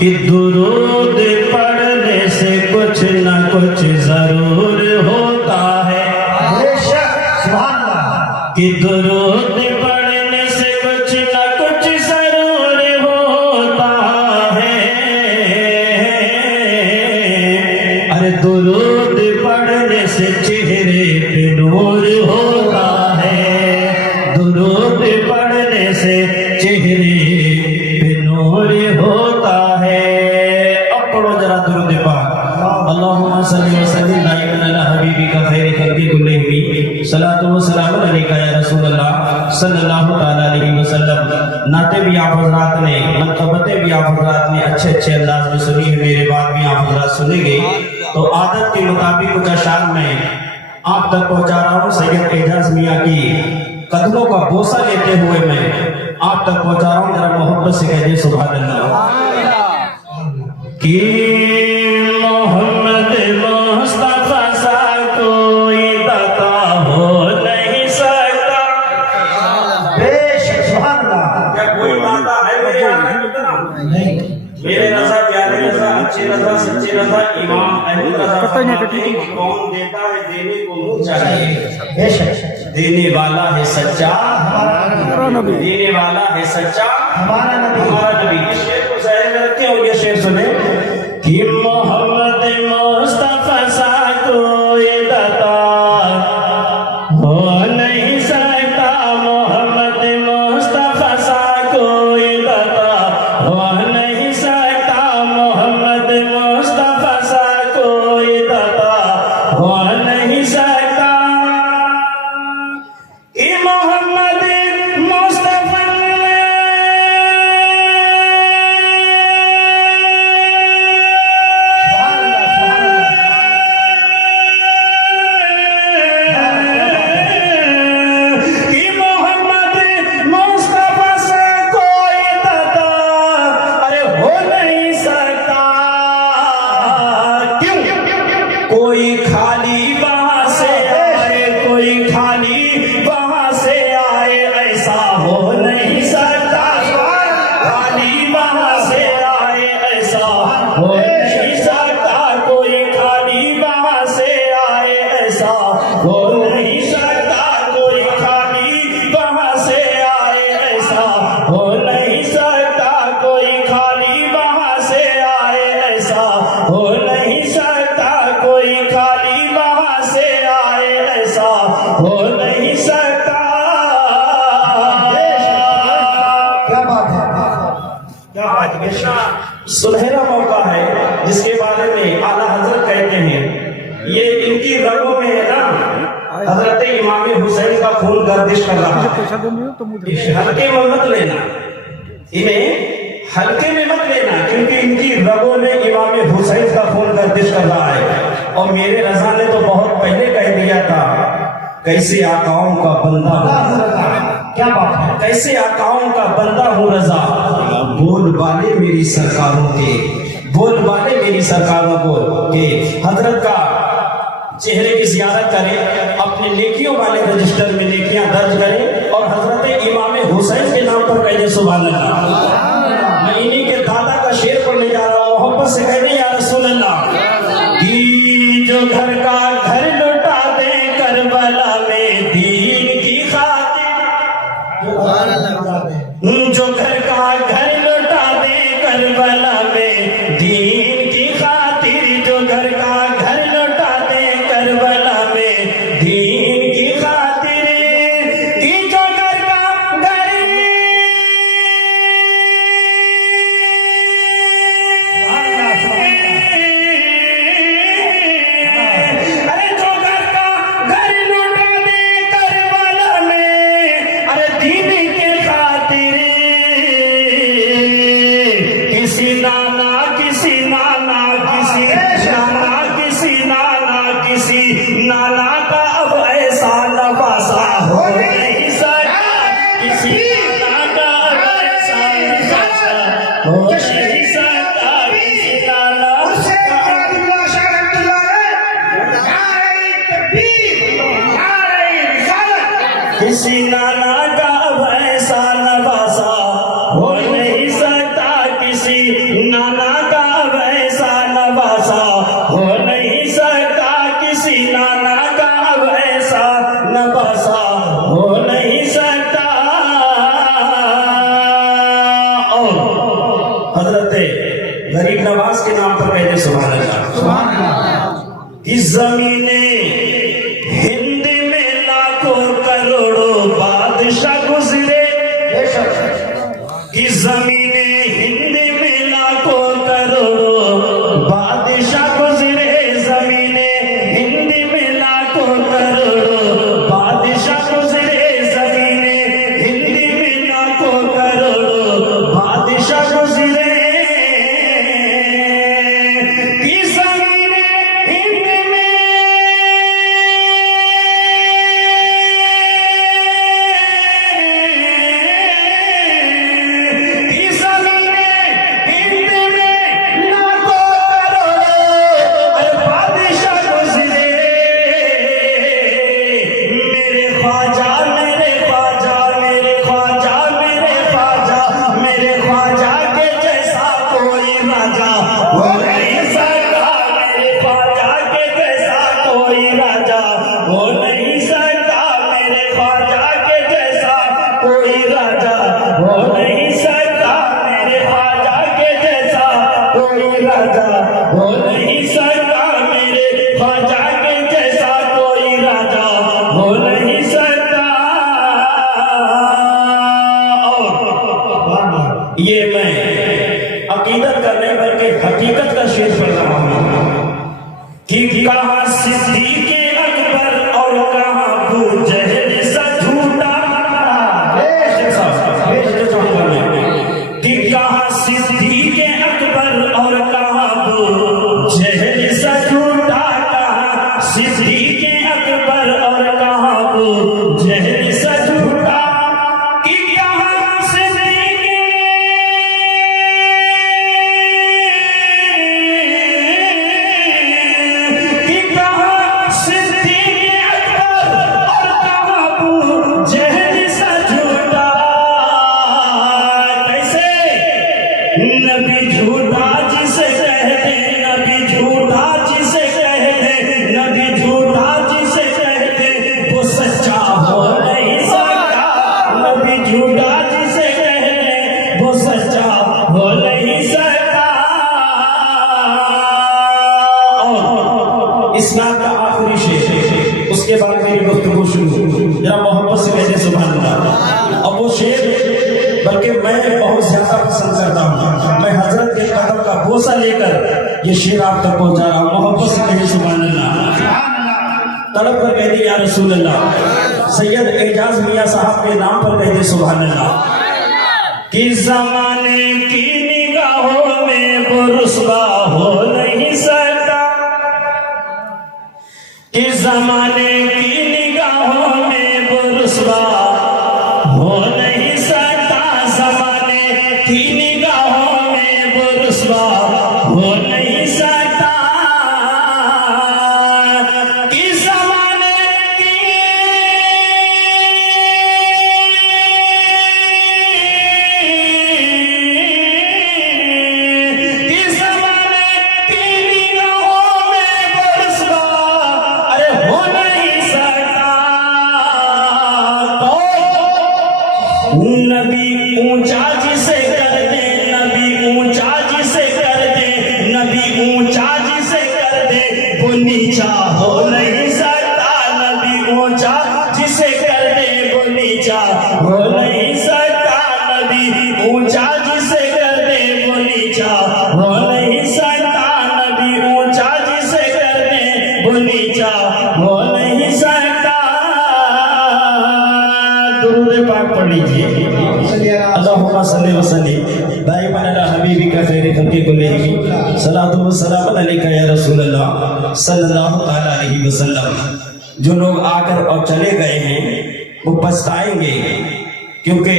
کہ درود پڑھنے سے کچھ نہ کچھ ضرور ہوتا ہے. بے شک سبحان اللہ. کہ درود پڑھنے سے کچھ نہ کچھ ضرور ہوتا ہے. ارے درود پڑھنے سے چہرے پہ نور ہوتا ہے. درود پڑھنے سے چہرے پہ نور ہوتا ہے. اب پڑھو ذرا درود پاک. اللہم صلی وسلم علی حبیبک خیر خلق کلہم صلاۃ و سلام علیک یا رسول اللہ صلی اللہ تعالی علیہ وسلم. نعتیں بھی آپ حضرات نے، منقبتیں بھی آپ حضرات نے اچھے اچھے انداز میں سنی ہے. میرے بعد بھی آپ حضرات سنیں گے. تو عادت کے مطابق کچھ اشعار میں آپ تک پہنچا رہا ہوں. سید اعجاز میاں کی قدموں کا بوسہ لیتے ہوئے میں آپ تک پہنچا رہا ہوں. ذرا محبت سے کہہ دیں سبحان اللہ. کہ محمد مصطفیٰ سا کوئی دتا ہو نہیں سکتا. بے شک سبحان اللہ. کیا کوئی داتا ہے میرے یہاں؟ نہیں. میرے رضا پیارے رضا اچھے رضا سچے رضا امام احمد رضا فرماتے ہیں کہ کون دیتا ہے دینے کو منہ چاہیے. بے شک دینے والا ہے سچا، ہمارا نبی. دینے والا ہے سچا ہمارا نبی. ہمارا نبی. اس شعر کو ظاہر میں رکھتے ہو. یہ شعر سنیں کہ محمد مصطفیٰ سا کوئی دتا ہو نہیں سکتا. محمد مصطفیٰ سا کوئی دتا ہو نہیں سکتا. محمد مصطفیٰ سا کوئی دتا ہو نہیں سکتا. کہ محمد مصطفیٰ کہ محمد مصطفیٰ سے کوئی دتا ارے ہو نہیں سکتا. کیوں؟ کوئی خالی وہاں سے آئے، کوئی خالی وہاں سے آئے ایسا ہو نہیں سکتا. خالی وہاں سے آئے ایسا ہو نہیں سکتا. کوئی خالی وہاں سے آئے ایسا ہو نہیں سکتا. کوئی خالی وہاں سے آئے ایسا ہو نہیں سکتا. کوئی خالی وہاں سے آئے ایسا ہو نہیں سکتا. کوئی خالی وہاں سے آئے ایسا ہو نہیں سکتا. کیا بات ہے. کیا بات ہے. بے شک سنہرا موقع ہے جس کے بارے میں اعلیٰ حضرت کہتے ہیں یہ ان کی رگوں میں ہے نا. حضرت امام حسین کا خون گردش کر رہا ہے. انہیں ہلکے میں مت لینا، انہیں ہلکے میں مت لینا، کیونکہ ان کی رگوں میں امام حسین کا خون گردش کر رہا ہے. اور میرے رضا نے تو بہت پہلے کہہ دیا تھا کیسے آقاؤں کا بندہ ہوں. کیا بات ہے. کیسے آقاؤں کا بندہ ہوں رضا. بول والے میری سرکاروں کے، بول والے میری سرکاروں کو کہ حضرت کا چہرے کی زیارت کریں، اپنے نیکیوں والے رجسٹر میں نیکیاں درج کریں اور حضرت امام حسین کے نام پر کہہ دیں سبحان اللہ. میں انہی کے دادا کا شعر پڑھنے جا رہا ہوں. محبت سے کہہ دیں یا رسول اللہ. کہ جو گھر کا گھر لٹا دے کربلا میں دین کی خاطر. جو گھر کا گھر لٹا دے کربلا میں دین کی خاطر. جو گھر کا گھر لٹا دے کربلا میں دین کی خاطر. کہ جو گھر کا گھر ارے جو گھر کا گھر لٹا دے کربلا میں ارے دین کی خاطر. کسی نانا کسی نانا کسی نانا کسی نانا کسی نانا کا اب ایسا نواسا ہو نہیں سکتا. کسی نانا کا اب ایسا نواسا ہو نہیں سکتا. کسی نانا کسی نانا کا اب ایسا نواسا ہو نہیں سکتا. کسی نانا حضرت غریب نواز کے نام پر کہتے سبحان اللہ. اس زمین ہند میں لاکھوں کروڑوں بادشاہ گزرے. اس زمین ہند میں لاکھوں کروڑوں بادشاہ گزرے. زمین ہند میں لاکھوں کروڑوں بادشاہ گزرے. زمین ہند میں لاکھوں کروڑوں بادشاہ گزرے. یہ میں عقیدت کا نہیں بلکہ حقیقت کا شعر پڑھ رہا ہوں کہ کہاں صدیق اکبر اور کہاں ابو جہل سا جھوٹا. کہ کہاں صدیق اکبر اور کہاں ابو جہل سا جھوٹا. کہاں صدیق اکبر اور کہاں ابو جہل سا جھوٹا. نبی جھوٹا جسے کہتے, نبی جھوٹا جسے کہتے, نبی جھوٹا جسے کہتے وہ سچا ہو نہیں سکتا. نبی جھوٹا جسے کہتے وہ سچا ہو نہیں سکتا. اور اسلام کا آخری شعر, اس کے بعد میری گفتگو شروع. ذرا محبت سے کہتے سبحان اللہ. اب وہ شعر بلکہ میں بہت زیادہ پسند کرتا ہوں. میں حضرت کے قدم کا بوسہ لے کر یہ شعر آپ تک پہنچا رہا ہوں. محبت سے کہیے سبحان اللہ. تڑپ کر کہتے یا رسول اللہ. سید اعجاز میاں صاحب کے نام پر کہتے سبحان اللہ. کہ زمانے کی نگاہوں میں وہ رسوا ہو نہیں سکتا. کہ زمانے کی نگاہوں میں وہ رسوا ہو نہیں سکتا. زمانے کی نگاہوں میں وہ رسوا ہو نہیں سکتا. کہ زمانے کی نگاہوں میں وہ رسوا ہو نہیں سکتا. نبی اونچا جسے کر دے, نبی اونچا جسے کر دے, نبی اونچا جسے کر دے وہ نیچا ہو نہیں سکتا. نبی اونچا جسے کر دے وہ نیچا ہو نہیں سکتا. نبی اونچا جسے کر دے وہ نیچا ہو نہیں سکتا. نبی اونچا جسے کر دے وہ نیچا ہو نہیں سکتا. درود پاک پڑھ لیجیے. اللہم صلی وسلم دائما علی حبیبک خیر خلق کلہم صلاۃ و سلام علیک یا رسول اللہ صلی اللہ تعالی علیہ وسلم. جو لوگ آ کر اور چلے گئے ہیں وہ پچھتائیں گے, کیونکہ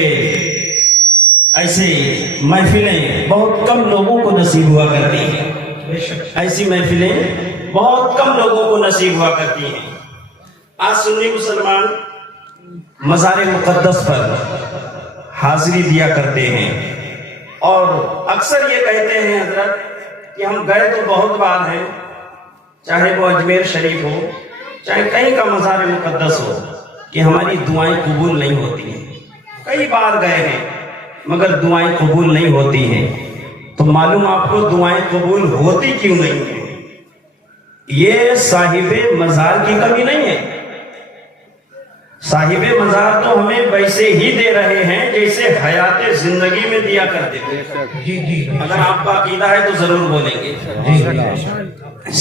ایسے محفلیں بہت کم لوگوں کو نصیب ہوا کرتی ہیں. ایسی محفلیں بہت کم لوگوں کو نصیب ہوا کرتی ہیں. آج سنی مسلمان مزار مقدس پر حاضری دیا کرتے ہیں اور اکثر یہ کہتے ہیں حضرت کہ ہم گئے تو بہت بار ہیں, چاہے وہ اجمیر شریف ہو چاہے کہیں کا مزار مقدس ہو, کہ ہماری دعائیں قبول نہیں ہوتی ہیں. کئی بار گئے ہیں مگر دعائیں قبول نہیں ہوتی ہیں. تو معلوم آپ کو دعائیں قبول ہوتی کیوں نہیں ہیں؟ یہ صاحب مزار کی کمی نہیں ہے. صاحب مزار تو ہمیں ویسے ہی دے رہے ہیں جیسے حیات زندگی میں دیا کرتے تھے. جی جی اگر آپ کا عقیدہ ہے تو ضرور بولیں گے.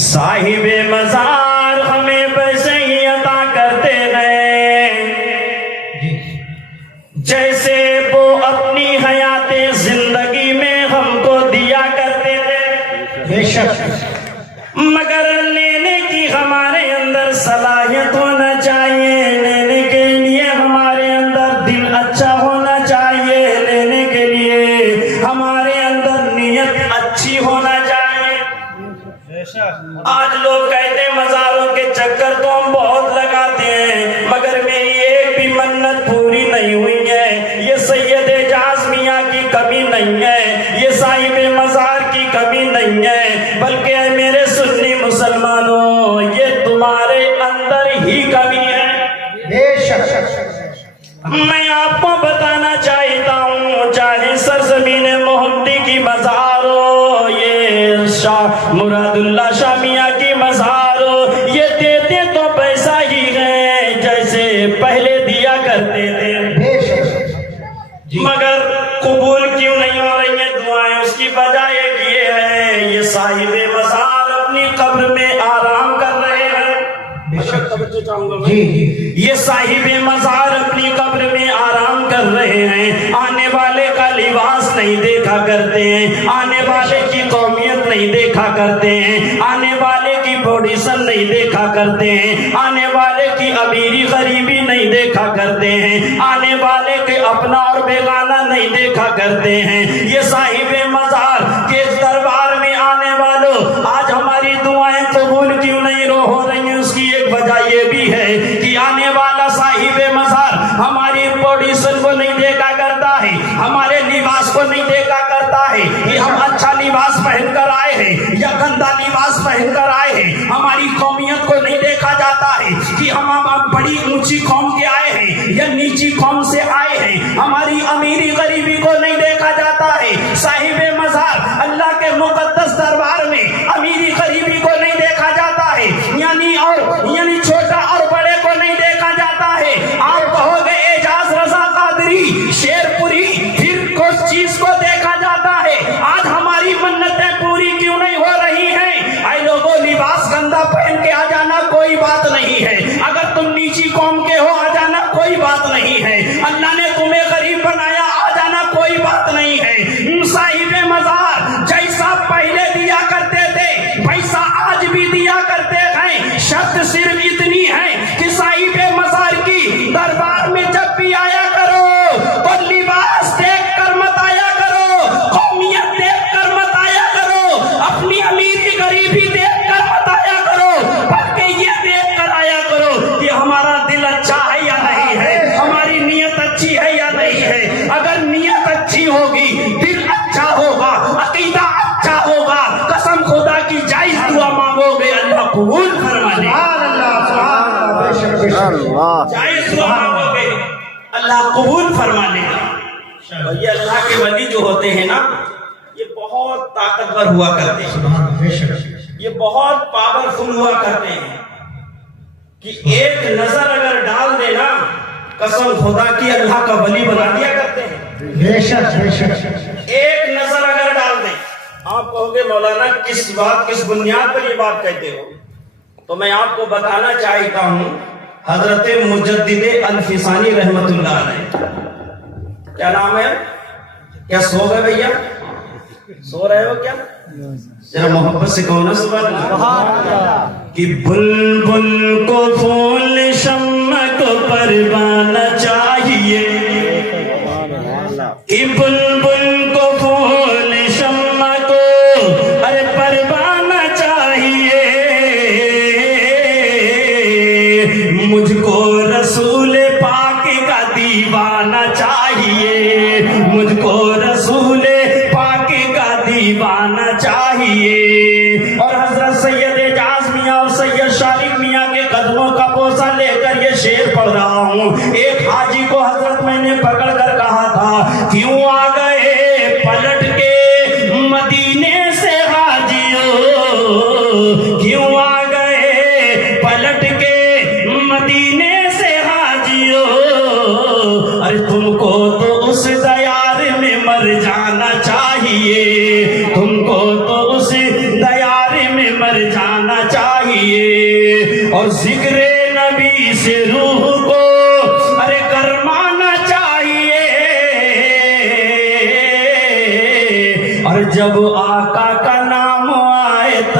صاحب مزار ہمیں ویسے ہی عطا کرتے رہے جیسے وہ اپنی حیات زندگی میں ہم کو دیا کرتے تھے. بے شک مگر لینے کی ہمارے اندر صلاحیت ہونا چاہیے, لینے کے لیے ہمارے اندر دل اچھا ہونا چاہیے, لینے کے لیے ہمارے اندر نیت اچھی ہونا چاہیے. آج لوگ کہتے ہیں مزاروں کے چکر تو ہم بہت لگاتے ہیں مگر میری ایک بھی منت پوری نہیں ہوئی ہے. یہ سید اعجاز میاں کی کمی نہیں ہے, یہ صاحب مزار کی کمی نہیں ہے, بلکہ اے میرے سنی مسلمانوں یہ تمہارے اندر ہی کمی ہے. بے شک میں آپ کو بتانا چاہتا ہوں چاہے سرزمین محمدی کی مزار ہو, یہ شاہ مراد اللہ شاہ میاں کی مزار ہو, یہ دیتے تو پیسہ ہی گئے جیسے پہلے دیا کرتے تھے. بے شک مگر قبول کیوں نہیں ہو رہی ہیں دعائیں؟ اس کی وجہ ایک یہ ہے یہ صاحب مزار اپنی قبر میں آرام کر رہے ہیں. توجہ چاہوں گا میں. جی جی یہ صاحب مزار اپنی قبر میں آرام کر رہے ہیں, آنے والے کا لباس نہیں دیکھا کرتے ہیں, آنے والے کی قومیت نہیں دیکھا کرتے ہیں, آنے والے کی پوزیشن نہیں دیکھا کرتے ہیں, آنے والے کی امیری غریبی نہیں دیکھا کرتے ہیں, آنے والے کے اپنا اور بیگانہ نہیں دیکھا کرتے ہیں. یہ صاحب مزار کے دربار میں آنے والوں آج ہماری دعائیں قبول کیوں نہیں ہو رہی ہیں؟ اس کی ایک وجہ یہ بھی ہے کہ آنے والا صاحب مزار ہماری پوزیشن کو نہیں دیکھا کرتا ہے, ہمارے لباس کو نہیں دیکھا کرتا ہے کہ ہم اچھا لباس پہن کر آئے ہیں یا گندا لباس پہن کر آئے ہیں, ہماری قومیت کو نہیں دیکھا جاتا ہے کہ ہم بڑی اونچی قوم کے آئے ہیں یا نیچی قوم سے آئے ہیں, ہماری امیری غریبی کو نہیں دیکھا جاتا ہے. صاحب مزار اللہ کے مقدس دربار میں امیری غریبی کو نہیں دیکھا جاتا ہے, یعنی چھوٹا اور بڑے کو نہیں دیکھا جاتا ہے. آپ کہو گے اعجاز رضا قادری شیر پوری پھر کس چیز کو دیکھا جاتا ہے؟ آج ہماری منتیں پوری کیوں نہیں ہو رہی ہیں؟ اے لوگوں لباس گندا پہن کے آ جانا کوئی بات نہیں ہے, اگر تم نیچی قوم کے ہو آ جانا کوئی بات نہیں ہے, اللہ نے تمہیں غریب بنایا آ جانا کوئی بات نہیں ہے. صاحب مزار جیسا پہلے دیا کرتے تھے ویسا آج بھی دیا کرتے ہیں. شرط صرف اتنی ہے کہ صاحب مزار کی دربار میں جب بھی آیا کرو تو لباس دیکھ کر مت آیا کرو, قومیت دیکھ کر مت آیا کرو, اپنی امیری غریبی دیکھ کر مت آیا کرو, بلکہ یہ دیکھ کر آیا کرو کہ ہمارا دل اچھا ہے یا نہیں ہے, ہماری نیت اچھی ہے یا نہیں ہے. اگر نیت اچھی ہوگی, دل اچھا ہوگا, عقیدہ اچھا ہوگا, قسم خدا کی جائز دعا مانگو گے اللہ قبول فرما لے گا. بے شک بے شک جائز دعا مانگو گے اللہ قبول فرما لے گا. یہ اللہ کے ولی جو ہوتے ہیں نا یہ بہت طاقتور ہوا کرتے ہیں, بے شک یہ بہت پاورفل ہوا کرتے ہیں کہ ایک نظر اگر ڈال دینا قسم خدا کی اللہ کا ولی بنا دیا کرتے ہیں. بے شک بے شک ایک نظر اگر ڈال دیں, آپ کہو گے مولانا کس بنیاد پر یہ بات کہتے ہو؟ تو میں آپ کو بتانا چاہتا ہوں حضرت مجدد الفسانی رحمت اللہ علیہ. کیا نام ہے؟ کیا سو گئے بھیا؟ سو رہے ہو کیا؟ ذرا محبت سے کہو نا سبحان اللہ. کہ بلبل کو پھول شمع کو پروانہ چاہیے, کہ بلبل کو پھول شمع کو ارے پروانہ چاہیے, مجھ کو رسول پاک کا دیوانہ چاہیے, مجھ کو رسول پاک کا دیوانہ چاہیے. اور حضرت سید اعجاز میاں اور سید شارق میاں کے قدموں کا بوسہ لے کر یہ شعر پڑھ رہا ہوں. ایک حاجی کو حضرت میں نے پکڑ کر کہا تھا کیوں آ گئے پلٹ کے مدینے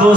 2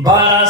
12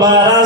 12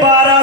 12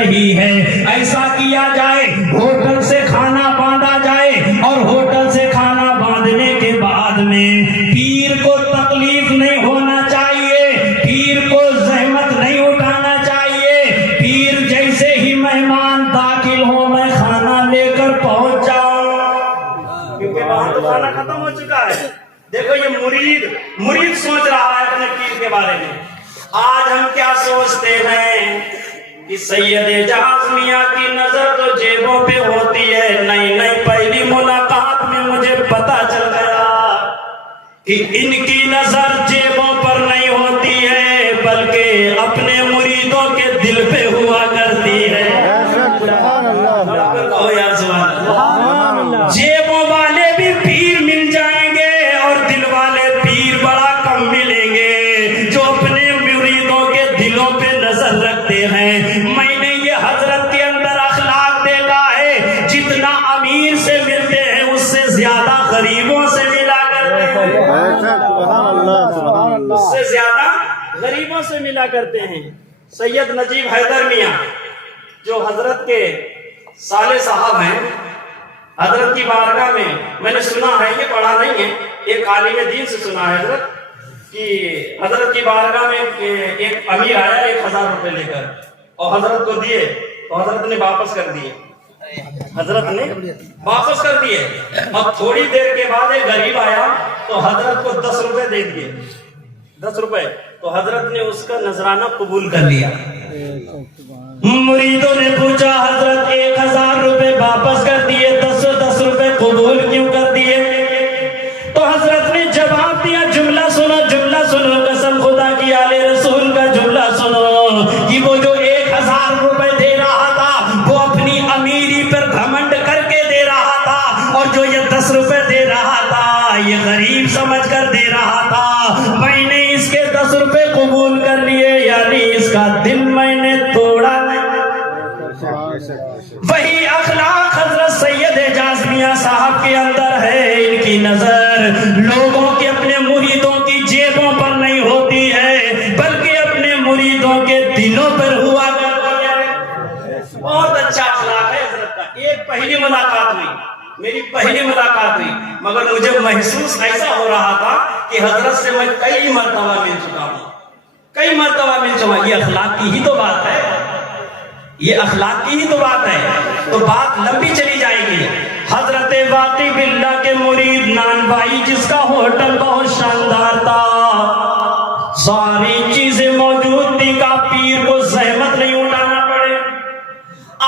رہی ہے. ایسا کیا جائے ہوٹل سے کھانا باندھا جائے اور ہوٹل سے کھانا باندھنے کے بعد میں پیر کو تکلیف نہیں ہونا چاہیے, پیر کو زحمت نہیں اٹھانا چاہیے. پیر جیسے ہی مہمان داخل ہو میں کھانا لے کر پہنچ جاؤں, کیونکہ وہاں تو کھانا ختم ہو چکا ہے. دیکھو یہ مرید سوچ رہا ہے اپنے پیر کے بارے میں. آج ہم کیا سوچتے ہیں کہ سید جہاز میاں کی نظر تو جیبوں پہ ہوتی ہے. نہیں, پہلی ملاقات میں مجھے پتا چل گیا کہ ان کی نظر جیبوں پر نہیں ہوتی ہے بلکہ اپنے مریدوں کے دل پہ ہوا کرتی ہے. جیبوں والے بھی پیر مل جائیں گے اور دل والے پیر بڑا کم ملیں گے جو اپنے مریدوں کے دلوں پہ نظر رکھتے ہیں. میں نے یہ حضرت کے اندر اخلاق دیکھا ہے, جتنا امیر سے ملتے ہیں اس سے زیادہ غریبوں سے ملا کرتے ہیں, اس سے زیادہ غریبوں سے ملا کرتے ہیں. سید نجیب حیدر میاں جو حضرت کے صالح صاحب ہیں, حضرت کی بارگاہ میں نے سنا ہے, یہ پڑھا نہیں ہے, ایک عالم دین سے سنا ہے حضرت کہ حضرت کی بارگاہ میں ایک امیر آیا 1000 روپے لے کر اور حضرت کو دیے تو حضرت نے واپس کر دیے. اب تھوڑی دیر کے بعد ایک غریب آیا تو حضرت کو 10 روپے دے دیے, 10 روپے. تو حضرت نے اس کا نذرانہ قبول کر لیا. مریدوں نے پوچھا حضرت 1000 روپے واپس کر دیے, 10 روپے قبول کیوں کر دیے؟ تو حضرت نے جواب دیا, جملہ سنو, قسم خدا کی آل رسول کا جملہ سنو کہ وہ جو 1000 روپے دے رہا تھا وہ اپنی امیری پر گھمنڈ کر کے دے رہا تھا, اور جو یہ 10 روپے دے رہا تھا یہ غریب سمجھ کر دے رہا تھا. میں نے اس کے 10 روپے قبول کر لیے, یعنی اس کا دل میں نے توڑا نہیں. وہی اخلاق حضرت سید حجاز میاں صاحب کے اندر ہے. ان کی نظر لوگوں کے اپنے مریدوں کی جیبوں پر نہیں ہوتی ہے بلکہ اپنے مریدوں کے دلوں پر ہوا کرتی ہے. بہت اچھا اخلاق ہے حضرت کا. ایک پہلی ملاقات ہوئی, میری پہلی ملاقات ہوئی, مگر مجھے محسوس ایسا ہو رہا تھا کہ حضرت سے میں کئی مرتبہ مل چکا ہوں. یہ اخلاق کی ہی تو بات ہے, تو بات لمبی چلی جائے گی. حضرت واقف باللہ کے مرید نان بھائی جس کا ہوٹل بہت شاندار تھا, ساری چیزیں موجود تھی کا پیر کو زحمت نہیں اٹھانا پڑے.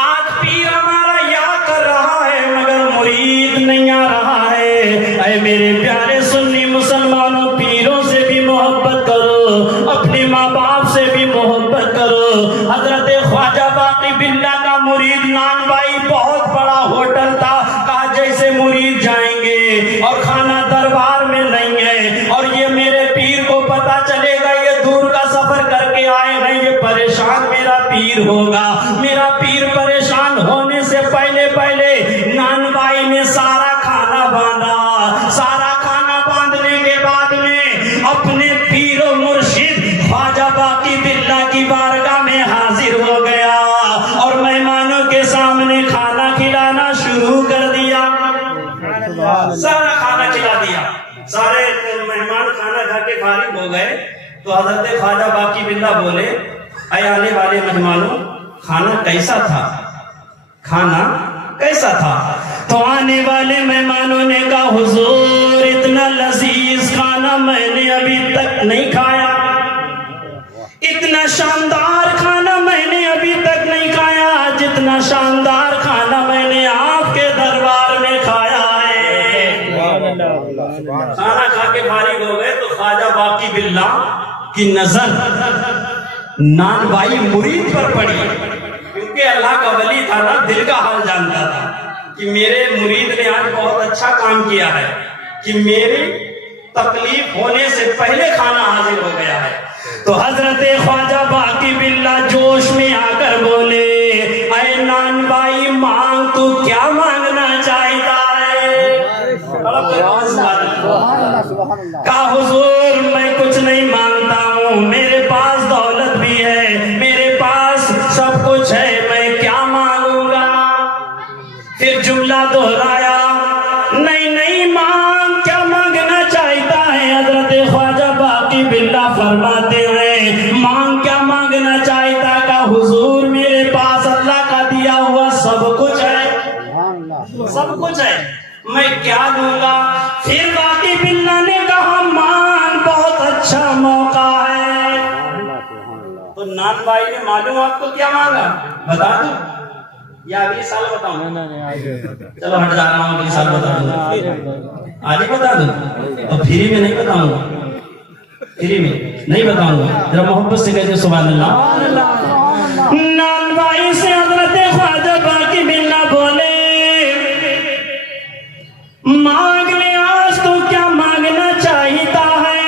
آج پیر ہمارا یاد کر رہا ہے مگر مرید نہیں آ رہا ہے. اے میرے پیارے سنی مسلمانوں, پیروں سے بھی محبت کرو, اپنے ماں باپ سے بھی محبت کرو. حضرت خواجہ واقف باللہ کا مرید نان بھائی بہت بڑا ہوٹل تھا, کہا جیسے مرید جائیں گے اور کھانا دربار میں نہیں ہے, اور یہ میرے پیر کو پتا چلے گا یہ دور کا سفر کر کے آئے ہیں, یہ پریشان میرا پیر ہوگا. میرا پیر پریشان ہونے سے پہلے نان بھائی نے سارا کھانا باندھا. سارا کھانا باندھنے کے بعد میں اپنے پیر و مرشد خواجہ واقف باللہ کی بارگاہ میں حاضر ہو گیا اور مہمانوں کے سامنے کھانا کھلانا شروع کر دیا. سارا کھانا کھلا دیا. سارے مہمان کھانا کھا کے فارغ ہو گئے تو حضرت خواجہ واقف باللہ بولے, اے آنے والے مہمانوں, کھانا کیسا تھا؟ تو آنے والے مہمانوں نے کہا حضور اتنا لذیذ کھانا میں نے ابھی تک نہیں کھایا, اتنا شاندار کھانا میں نے ابھی تک نہیں کھایا جتنا شاندار کھانا میں نے آپ کے دربار میں کھایا ہے. کھانا کھا کے فارغ ہو گئے تو خواجہ واقف باللہ کی نظر نان بھائی مرید پر پڑی, کیونکہ اللہ کا ولی تھا نا, دل کا حال جانتا تھا کہ میرے مرید نے آج بہت اچھا کام کیا ہے کہ میری تکلیف ہونے سے پہلے کھانا حاضر ہو گیا ہے. تو حضرت خواجہ واقف باللہ جوش میں آ کر بولے, اے نان بھائی مانگ, تو کیا مانگنا چاہتا ہے؟ کہا حضور میں کچھ نہیں مانگتا ہوں, میرے پاس دولت بھی ہے, میرے پاس سب کچھ ہے, میں بلّہ دہرایا نہیں نہیں مانگ، کیا مانگنا چاہتا ہے؟ حضرت خواجہ باقی بلّہ فرماتے ہیں مانگ کیا مانگنا چاہتا کہ حضور میرے پاس اللہ کا دیا ہوا سب کچھ ہے، سب کچھ ہے، میں کیا دوں گا؟ پھر باقی بلّہ نے کہا مانگ، بہت اچھا موقع ہے۔ تو نان بھائی نے معلوم آپ کو کیا مانگا؟ بتا دوں یا اگلی سال بتاؤں؟ چلو ہٹ جا رہا ہوں، اگلی سال بتا دوں، آج ہی بتا دوں؟ تو فری میں نہیں بتاؤں گا، فری میں نہیں بتاؤں گا، ذرا محبت سے کہتے سبحان اللہ۔ نان بھائی سے حضرت خواجہ باقی بلّہ بولے مانگ لے آج تو کیا مانگنا چاہتا ہے؟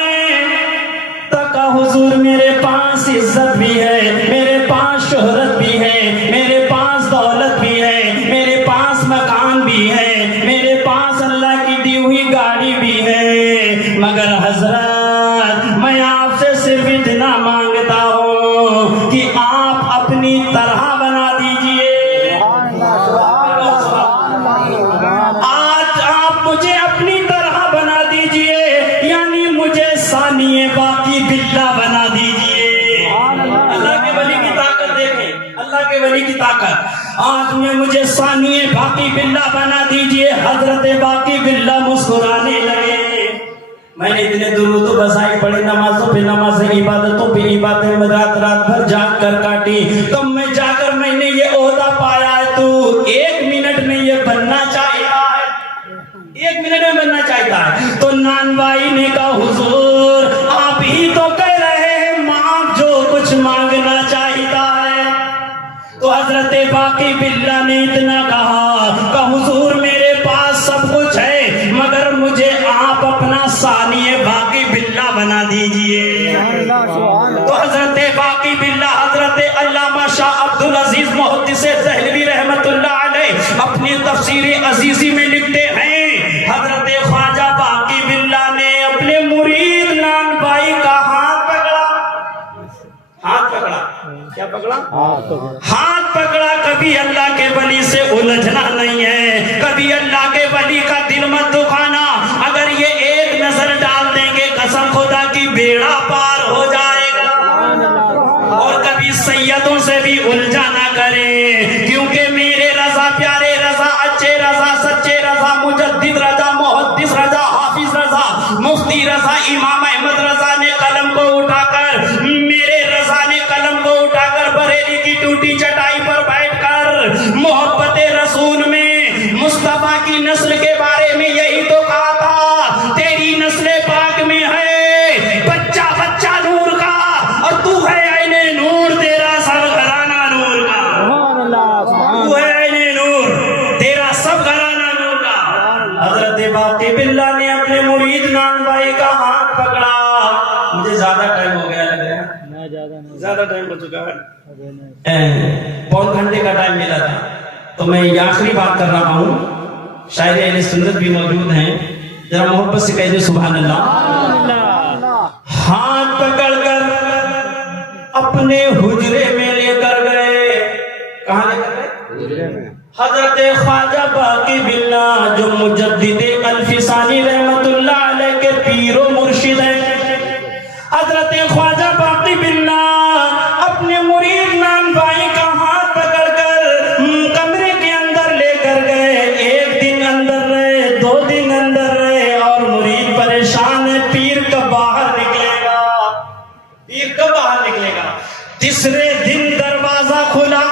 تو کہا حضور میرے پاس عزت بھی ہے، میرے پاس شہرت بھی ہے، میرے پاس دولت بھی ہے، میرے پاس مکان بھی ہے، میرے پاس اللہ کی دی ہوئی گاڑی بھی ہے، مگر حضرت میں آپ سے صرف اتنا مانگتا ہوں کہ آپ اپنی طرح بنا دیجئے۔ آج آپ مجھے اپنی طرح بنا دیجئے، یعنی مجھے ثانی باقی بلّہ بنا دیجئے۔ اللہ کے ولی کی طاقت دیکھیں، اللہ کے ولی کی طاقت، آج میں مجھے ثانی باقی بلّہ بنا دیجئے۔ حضرت باقی بلّہ مسکرانے لگے، میں نے اتنے درود و بسائی پڑھی، نمازوں پہ نمازیں، عبادتوں پہ عبادتیں، رات رات بھر جاگ کر کاٹی، تب میں جا کر میں نے یہ عہدہ پایا ہے، تو ایک منٹ میں یہ بننا چاہتا ہے، ایک منٹ میں بننا چاہتا ہے۔ تو نان بھائی نے کہا حضور آپ ہی تو کہہ رہے ہیں مانگ جو کچھ مانگنا چاہتا ہے۔ تو حضرت باقی بلّہ نے اتنا کہا کہ حضور میرے پاس سب کچھ ہے، مگر مجھے آپ اپنا ثانی باقی بلّہ بنا دیجئے۔ تو حضرت باقی بلّہ حضرت علامہ شاہ عبدالعزیز محدث دہلوی رحمت اللہ علیہ اپنی تفسیر عزیزی میں لکھتے ہیں حضرت خواجہ باقی بلّہ نے اپنے مرید نان بھائی کا ہاتھ پکڑا، ہاتھ پکڑا، کیا پکڑا؟ ہاتھ پکڑا۔ کبھی اللہ کے ولی سے الجھنا نہیں ہے، کبھی اللہ کے ولی کا دل مت دکھانا، اگر یہ ایک نظر ڈال دیں گے قسم خدا کی بیڑا پار ہو جائے گا۔ اور کبھی سیدوں سے بھی الجھا نہ کرے، کیونکہ میرے رضا، پیارے رضا، اچھے رضا، سچے رضا، مجدد رضا، محدث رضا، حافظ رضا، مفتی رضا، امام احمد رضا نے قلم کو اٹھا کر، میرے رضا نے قلم کو اٹھا کر بریلی کی ٹوٹی چٹائی پر بیٹھ کر محبت رسول میں مصطفیٰ کی نسل کے بارے میں یہی تو کہا تھا، تیری نسل پاک میں ہے بچہ بچہ نور کا، اور تو ہے عین نور، تیرا سب گھرانہ نور کا، تو ہے عین نور، تیرا سب گھرانہ نور کا۔ حضرت باقی بلّہ نے اپنے مرید نان بھائی کا ہاتھ پکڑا۔ مجھے زیادہ ٹائم ہو گیا لگ رہا ہے، زیادہ ٹائم ہو چکا ہے، پون گھنٹے کا ٹائم ملا تھا، تو میں یہ آخری بات کر رہا ہوں۔ شاعر اہل سنت بھی موجود ہیں، ذرا محبت سے کہہ دیں سبحان اللہ۔ ہاتھ پکڑ کر اپنے حجرے میں لے کر گئے، کہاں لے کر گئے؟ حضرت خواجہ باقی بلّہ جو مجدد الفسانی رحمت اللہ علیہ کے پیر و مرشد ہیں، حضرت خواجہ باقی بلّہ اپنے مرید نان بھائی کا ہاتھ پکڑ کر کمرے کے اندر لے کر گئے۔ ایک دن اندر رہے، 2 دن اندر رہے، اور مرید پریشان ہے، پیر کب باہر نکلے گا، پیر کب باہر نکلے گا۔ تیسرے دن دروازہ کھلا،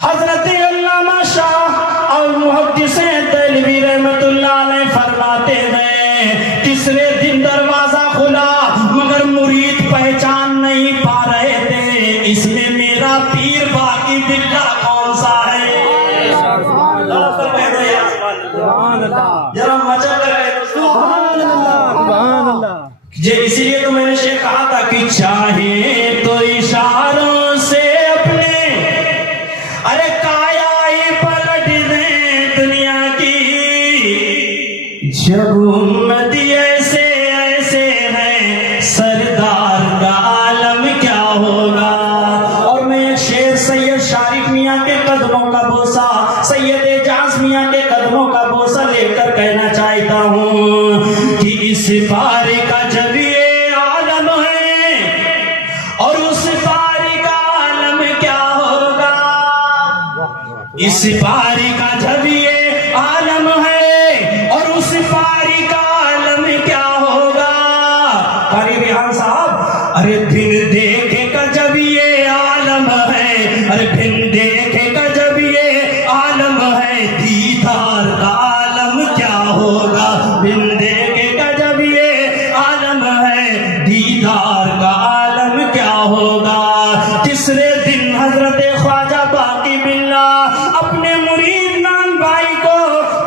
حضرت علامہ شاہ اور محدث دہلوی رحمت اللہ علیہ فرماتے ہیں تیسرے دن دروازہ کھلا، مگر مرید پہچان نہیں پا رہے تھے اس میں میرا پیر باقی بلّہ کون سا ہے۔ ذرا مچا کر اسی لیے تو میں نے شیخ کہا تھا کہ چاہے تو اشاروں سے اپنے ارے کایا ہی پلٹ دیں دنیا کی، جب امتی ایسے اس پاری کا جب یہ عالم ہے اور اس پاری کا عالم کیا ہوگا. قاری ریحان صاحب، ارے بن دیکھے کا جب یہ عالم ہے، ارے بن دیکھے کا جب یہ عالم ہے، دیدار کا عالم کیا ہوگا. بن دیکھے کا جب یہ عالم ہے، دیدار کا عالم کیا ہوگا. تیسرے دن حضرت خواجہ باقی باللہ اپنے مرید نان بھائی کو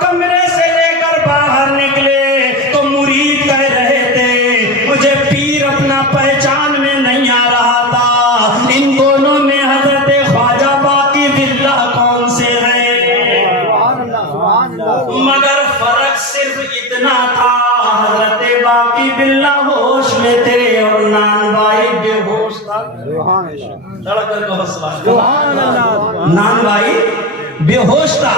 کمرے سے لے کر باہر نکلے تو مرید کہہ رہے تھے مجھے پیر اپنا پہچان میں نہیں آ رہا تھا، ان دونوں میں حضرت خواجہ باقی باللہ کون سے ہیں. مگر فرق صرف اتنا تھا، حضرت باقی باللہ ہوش میں تھے اور نان بھائی بے ہوش تھا. نان بھائی بے ہوش تھا،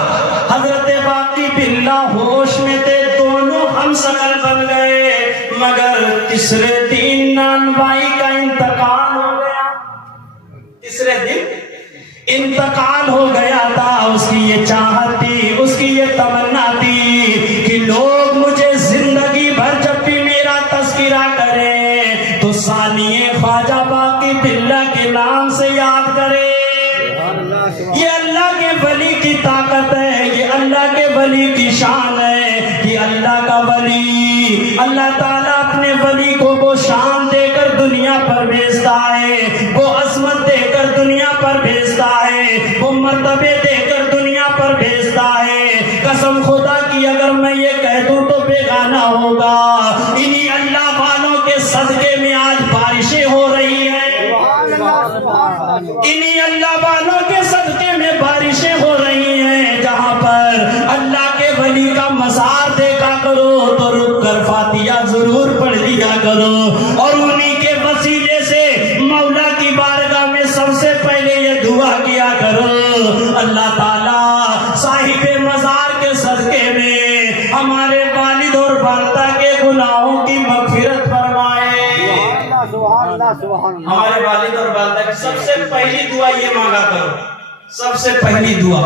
حضرت باقی باللہ ہوش میں تھے، دونوں ہم شکل بن گئے. مگر تیسرے دن نان بھائی کا انتقال ہو گیا. تیسرے دن انتقال ہو گیا تھا. اس کی یہ چاہت تھی، اس کی یہ تمنا تھی کہ لوگ مجھے زندگی بھر جب بھی میرا تذکرہ کریں تو ثانیہ خواجہ باقی باللہ کے نام سے یاد کرے. یہ اللہ کے ولی کی طاقت ہے، یہ اللہ کے ولی کی شان ہے کہ اللہ کا ولی، اللہ تعالیٰ اپنے ولی کو وہ شان دے کر دنیا پر بھیجتا ہے، وہ عظمت دے کر دنیا پر بھیجتا ہے، وہ مرتبے دے کر دنیا پر بھیجتا ہے. قسم خدا کی اگر میں یہ کہہ دوں تو بیگانہ ہوگا. انہی اللہ والوں کے صدقے میں آج بارشیں ہو رہی ہیں، انہی اللہ والوں کے صدقے میں بارشیں ہو رہی ہیں. جہاں پر اللہ کے ولی کا مزار دیکھا کرو تو رک کر فاتحہ ضرور پڑھ لیا کرو اور انہی کے وسیلے سے مولا کی بارگاہ میں سب سے پہلے یہ دعا کیا کرو اللہ تعالیٰ صاحب مزار کے صدقے میں ہمارے والد اور والدہ کے گناہوں کی مغفرت فرمائے. ہمارے والد اور والدہ کی سب سے پہلی دعا یہ مانگا کرو، سب سے پہلی دعا.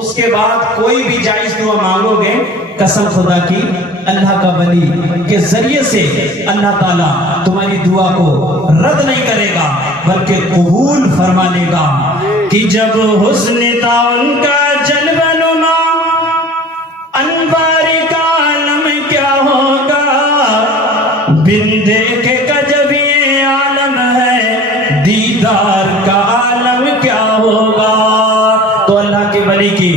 اس کے بعد کوئی بھی جائز دعا مانگو گے قسم خدا کی اللہ کا ولی کے ذریعے سے اللہ تعالیٰ تمہاری دعا کو رد نہیں کرے گا بلکہ قبول فرما لے گا. کہ جب حسن تھا ان کا جلوہ نما، انوار کا عالم کیا ہوگا. بن دیکھے کا جب یہ عالم ہے، دیدار کا عالم کیا ہوگا. تو اللہ کے ولی کی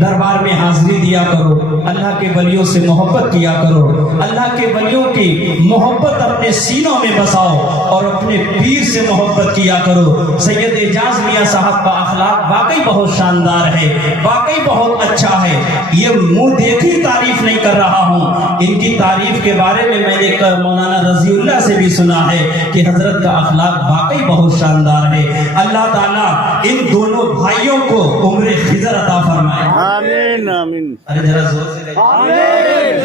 دربار میں حاضری دیا کرو، اللہ کے ولیوں سے محبت کیا کرو، اللہ کے ولیوں کی محبت اپنے سینوں میں بساؤ اور اپنے پیر سے محبت کیا کرو. سید اعجاز میاں صاحب کا اخلاق واقعی بہت شاندار ہے، واقعی بہت اچھا ہے. یہ منہ دیکھی تعریف نہیں کر رہا ہوں، ان کی تعریف کے بارے میں نے مولانا رضی اللہ سے بھی سنا ہے کہ حضرت کا اخلاق واقعی بہت شاندار ہے. اللہ تعالیٰ ان دونوں بھائیوں کو عمر خضر عطا فرمائے. آمین آمین. ارے ذرا زور سے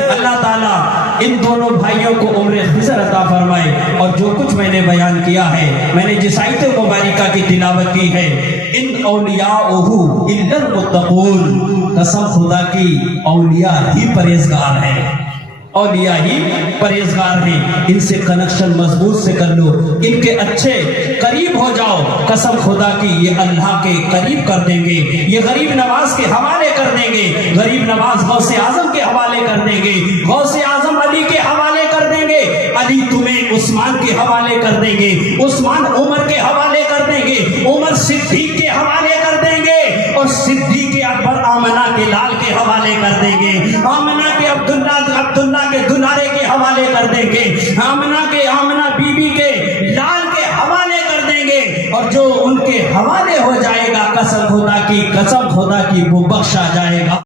اللہ تعالیٰ ان دونوں بھائیوں کو عمر خضر عطا فرمائے. اور جو کچھ میں نے بیان کیا ہے، میں نے جس آیت مبارکہ کی تلاوت کی ہے، ان اولیاءہ الا المتقون، قسم خدا کی اولیاء ہی پرہیزگار ہیں، اولیاء ہی پرہیزگار ہیں. ان سے کنیکشن مضبوط سے کر لو، ان کے اچھے قریب ہو جاؤ. قسم خدا کی یہ اللہ کے قریب کر دیں گے، یہ غریب نواز کے حوالے کر دیں گے، غریب نواز غوث اعظم کے حوالے کر دیں گے، غوث اعظم علی کے حوالے کر دیں گے، علی تمہیں عثمان کے حوالے کر دیں گے، عثمان عمر کے حوالے کر دیں گے، عمر صدیق کے حوالے کر دیں گے، اور صدیق اکبر آمنہ کے لال کے حوالے کر دیں گے، آمنہ کے عبداللہ کے دلارے کے حوالے کر دیں گے، آمنہ بی بی کے لال کے حوالے کر دیں گے. اور جو ان کے حوالے ہو جائے گا قسم خدا کی وہ بخشا جائے گا.